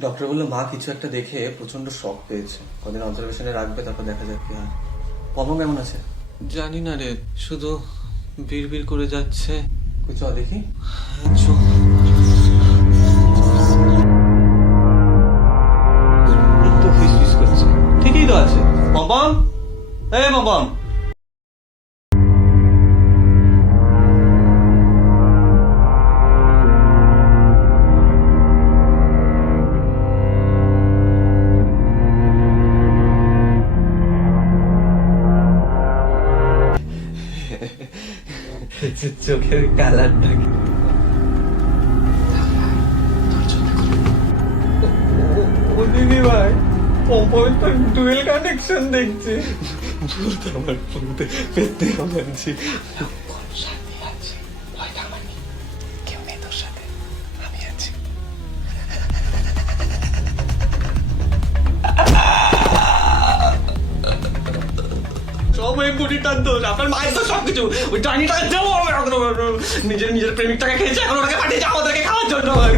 Doctor বলল মা কিছু একটা দেখে প্রচণ্ড শক পেয়েছে। কদিন অবজারভেশনে রাখবে তারপর দেখা যাক কি হয়। পবন কেমন আছে? জানি না রে শুধু বিড়বিড় করে যাচ্ছে। কিছু দেখি। ঠিকই তো আছে। পম্পম এই পম্পম চোখের কালারটা দিদি ভাই তো ডুয়েল কানেকশন দেখছি। আমার ফোনতে পেতে আমাচ্ছি সব ওই বুড়িটার দোষ, আপনার মায়ের তো সব কিছু ওই টানিটা এখন নিজের নিজের প্রেমিকটাকে খেয়েছে, এখন ওটাকে পাঠিয়েছে আমাদেরকে খাওয়ার জন্য। আমি